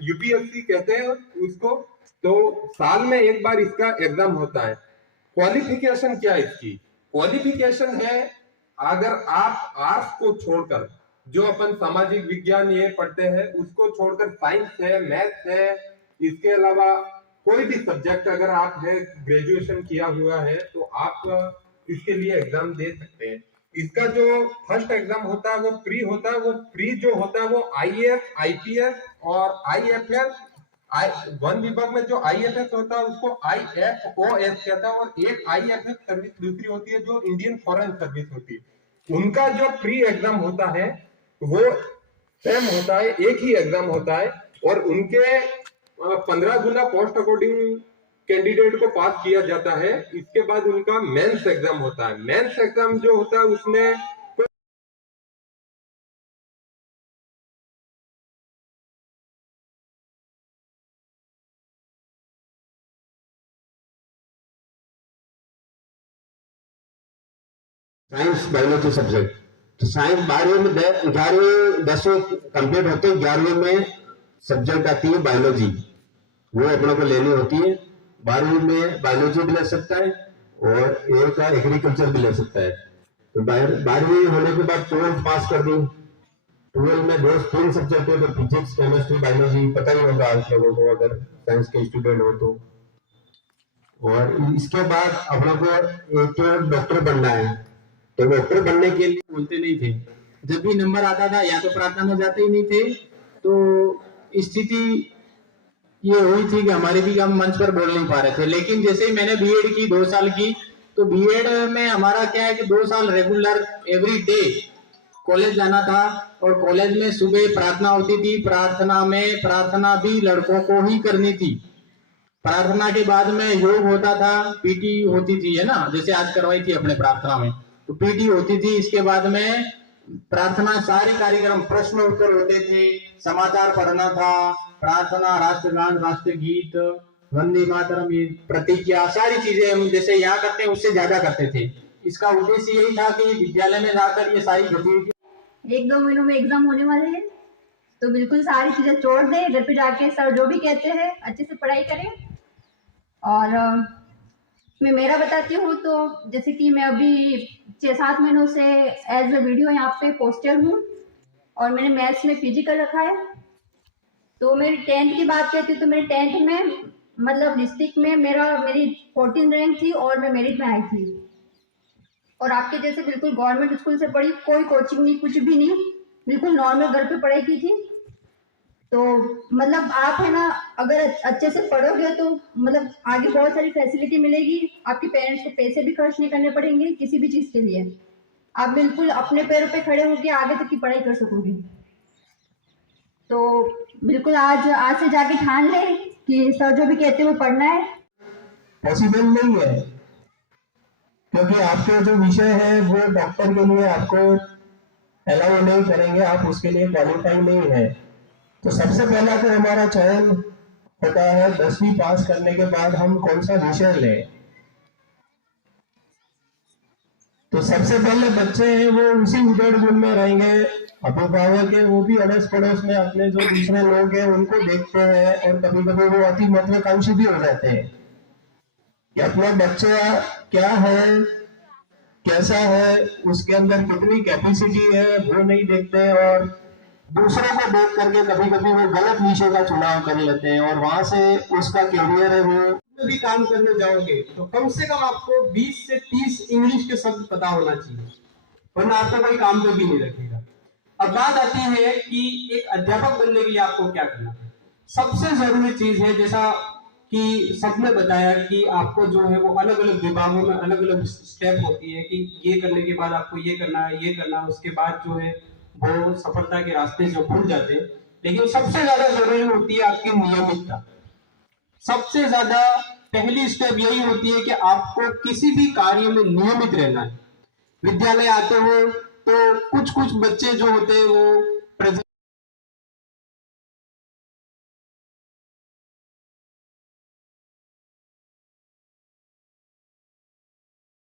UPSC कहते हैं उसको। तो साल में एक बार इसका एग्जाम होता है। क्वालिफिकेशन क्या है इसकी? क्वालिफिकेशन है, अगर आप आर्ट्स को छोड़कर, जो अपन सामाजिक विज्ञान ये पढ़ते हैं उसको छोड़कर, साइंस है, मैथ्स है, इसके अलावा कोई भी सब्जेक्ट अगर आप है, ग्रेजुएशन किया हुआ है, तो आप इसके लिए एग्जाम दे सकते हैं। इसका जो फर्स्ट एग्जाम होता है वो प्री होता है। वो प्री जो होता है वो आईएएस, आईपीएस और आईएफएस, वन विभाग में जो आईएफएस होता है उसको आईएफओएस कहता है, और एक आईएफएस सर्विस दूसरी होती है जो इंडियन फॉरेन सर्विस होती है। उनका जो प्री एग्जाम होता है वो सेम होता है, एक ही एग्जाम होता है, और उनके 15 गुना पोस्ट अकॉर्डिंग कैंडिडेट को पास किया जाता है। इसके बाद उनका मेंस एग्जाम होता है। मेंस एग्जाम जो होता है उसमें साइंस बायोलॉजी सब्जेक्ट, तो साइंस 12वीं में 11वीं 10वीं कंप्लीट होते हैं, 11वीं में सब्जेक्ट आती है बायोलॉजी, वो अपने को लेनी होती है। 12वीं में बायोलॉजी भी ले सकता है और एक एग्रीकल्चर भी ले सकता है। तो 12वीं होने के बाद 12th पास कर दी। 12th में 3 सब्जेक्ट है, तो फिजिक्स, केमिस्ट्री, बायोलॉजी, पता ही होगा आप लोगों को अगर साइंस के स्टूडेंट हो तो। और इसके बाद अपने को एक डॉक्टर बनना है, तो डॉक्टर बनने के लिए बोलते नहीं थे। जब भी नंबर आता था या तो प्रार्थना में जाते ही नहीं थे। तो स्थिति ये हुई थी कि हमारे भी हम मंच पर बोल नहीं पा रहे थे। लेकिन जैसे ही मैंने बीएड की 2 साल की, तो बीएड में हमारा क्या है कि 2 साल रेगुलर एवरी डे कॉलेज जाना था, और कॉलेज में सुबह प्रार्थना होती थी। प्रार्थना भी लड़कों को ही करनी थी। प्रार्थना के बाद में योग होता था, पीटी होती थी, है ना, जैसे आज करवाई थी अपने प्रार्थना में, तो पीटी होती थी। इसके बाद में प्रार्थना सारे कार्यक्रम, प्रश्न उत्तर होते थे, समाचार पढ़ना था, प्रार्थना, राष्ट्रगान, राष्ट्रगीत, वंदे मातरम, ये प्रतिज्ञा, सारी चीजें हम जैसे यहाँ करते हैं उससे ज्यादा करते थे। इसका उद्देश्य यही था कि विद्यालय में जाकर ये सारी गतिविधियां, 1-2 महीनों में एग्जाम होने वाले हैं, तो बिल्कुल सारी चीजें छोड़ दें, घर पे जाके सर जो भी कहते हैं अच्छे से पढ़ाई करें। और मैं मेरा बताती हूँ, तो जैसे कि मैं अभी 6-7 महीनों से एज ए वीडियो यहाँ पे पोस्टर हूँ, और मैंने मैथ्स में पीजी कर रखा है। तो मेरी 10th की बात करती हूँ, तो मेरे 10th में मतलब डिस्ट्रिक्ट में मेरी 14 रैंक थी, और मैं मेरिट में आई थी। और आपके जैसे बिल्कुल गवर्नमेंट स्कूल से पढ़ी, कोई कोचिंग नहीं, कुछ भी नहीं, बिल्कुल नॉर्मल घर पे पढ़ाई की थी। तो मतलब आप है ना, अगर अच्छे से पढ़ोगे तो मतलब आगे बहुत सारी फैसिलिटी मिलेगी। आपके पेरेंट्स को पैसे भी खर्च नहीं करने पड़ेंगे किसी भी चीज़ के लिए। आप बिल्कुल अपने पैरों पे खड़े होकर आगे तक की पढ़ाई कर सकोगे। तो बिल्कुल आज से जाके ठान ले कि सर जो भी कहते हैं वो पढ़ना है। पॉसिबल नहीं है, क्योंकि आपके जो विषय है वो डॉक्टर के लिए आपको अलाउ नहीं करेंगे, आप उसके लिए क्वालिफाई नहीं है। तो सबसे पहला तो हमारा चयन होता है 10वीं पास करने के बाद हम कौन सा विषय लें। तो सबसे पहले बच्चे हैं वो उसी उधेड़ बुन में रहेंगे। अभिभावक है वो भी अड़ोस पड़ोस में अपने जो दूसरे लोग हैं उनको देखते हैं, और कभी कभी वो अति महत्वाकांक्षी भी हो जाते हैं कि अपना बच्चा क्या है, कैसा है, उसके अंदर कितनी कैपेसिटी है, वो नहीं देखते, और दूसरों को देख करके कभी कभी वो गलत विषय का चुनाव कर लेते हैं, और वहां से उसका कैरियर है वो भी काम करने जाओगे तो कम से कम आपको 20 से 30 इंग्लिश के शब्द पता होना चाहिए, वरना आपका कोई काम तो भी नहीं रखेगा। अब बात आती है कि एक अध्यापक बनने के लिए आपको क्या करना है। सबसे जरूरी चीज है, जैसा कि सबने बताया कि आपको जो है वो अलग अलग विभागों में अलग अलग स्टेप होती है कि ये करने के बाद आपको ये करना है, ये करना है, उसके बाद जो है वो सफलता के रास्ते जो खुल जाते हैं। लेकिन सबसे ज्यादा जरूरी होती है आपकी नियमितता। सबसे ज्यादा पहली स्टेप यही होती है कि आपको किसी भी कार्य में नियमित रहना है। विद्यालय आते हो तो कुछ बच्चे जो होते हैं वो